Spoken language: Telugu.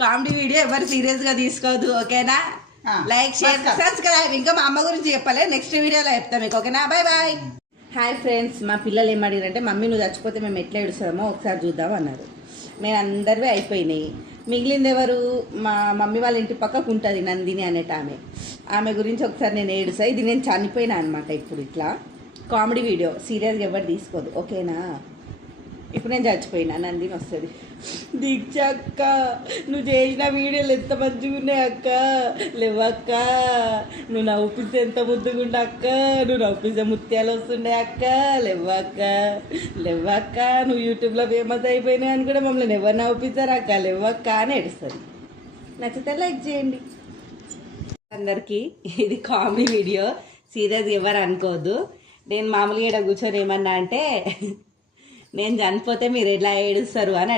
కామెడీ వీడియో ఎవరు సీరియస్గా తీసుకోవద్దు, ఓకేనా? Like, share, subscribe. ఇంకా మా అమ్మ గురించి చెప్పలే, నెక్స్ట్ వీడియోలో చెప్తాం మీకు, ఓకేనా? Bye bye. హాయ్ ఫ్రెండ్స్, మా పిల్లలు ఏం అడిగారంటే మమ్మీ నువ్వు చచ్చిపోతే మేము ఎట్లా ఏడుస్తామో ఒకసారి చూద్దాం అన్నారు. మేము అందరివే అయిపోయినాయి. మిగిలింది ఎవరు? మా మమ్మీ వాళ్ళ ఇంటి పక్కకు ఉంటుంది నందిని అనేట ఆమె గురించి ఒకసారి నేను ఏడుసా. ఇది నేను చనిపోయినా అనమాట. ఇప్పుడు ఇట్లా కామెడీ వీడియో, సీరియస్గా ఎవరు తీసుకోదు, ఓకేనా? ఇప్పుడు నేను చచ్చిపోయినా, నందిని వస్తుంది. దీక్ష అక్క, నువ్వు చేసిన వీడియోలు ఎంత మంచిగా ఉన్నాయి అక్క, లేవక్క. నువ్వు నవ్వుపిస్తే ఎంత ముద్దుగుండే అక్క, నువ్వు నవ్వుపిస్తే ముత్యాలు వస్తుండే అక్క, లేవక్క లేవక్క. నువ్వు యూట్యూబ్లో ఫేమస్ అయిపోయినాయి అని కూడా మమ్మల్ని ఎవరు నవ్వుపిస్తారు అక్క, లేవక్క అని ఏడుస్తుంది. నచ్చితే లైక్ చేయండి. అందరికీ ఇది కామెడీ వీడియో, సీరియస్ ఎవరు అనుకోవద్దు. నేను మామూలుగా ఇక్కడ కూర్చొని ఏమన్నా అంటే నేను చనిపోతే మీరు ఎలా ఏడుస్తారు అని